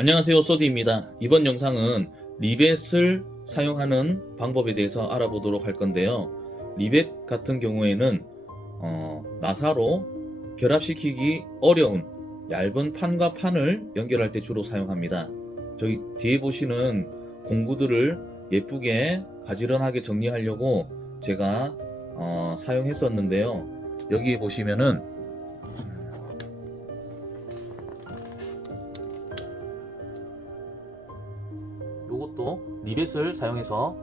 안녕하세요, 소디입니다. 이번 영상은 리벳을 사용하는 방법에 대해서 알아보도록 할 건데요. 리벳 같은 경우에는 나사로 결합시키기 어려운 얇은 판과 판을 연결할 때 주로 사용합니다. 저기 뒤에 보시는 공구들을 예쁘게 가지런하게 정리하려고 제가 사용했었는데요. 여기 보시면은 요것도 리벳을 사용해서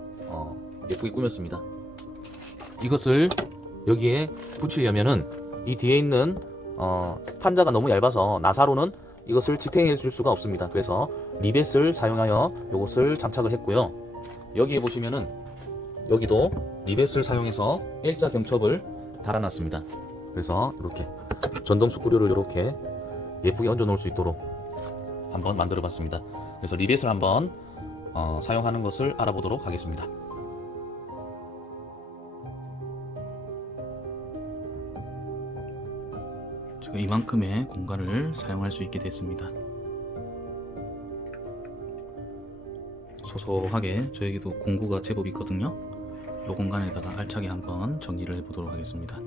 예쁘게 꾸몄습니다. 이것을 여기에 붙이려면은 이 뒤에 있는 판자가 너무 얇아서 나사로는 이것을 지탱해 줄 수가 없습니다. 그래서 리벳을 사용하여 요것을 장착을 했고요. 여기에 보시면은 여기도 리벳을 사용해서 일자 경첩을 달아놨습니다. 그래서 이렇게 전동 스크류를 이렇게 예쁘게 얹어 놓을 수 있도록 한번 만들어 봤습니다. 그래서 리벳을 한번 사용하는 것을 알아보도록 하겠습니다. 제가 이만큼의 공간을 사용할 수 있게 됐습니다. 소소하게 저에게도 공구가 제법 있거든요. 이 공간에다가 알차게 한번 정리를 해보도록 하겠습니다.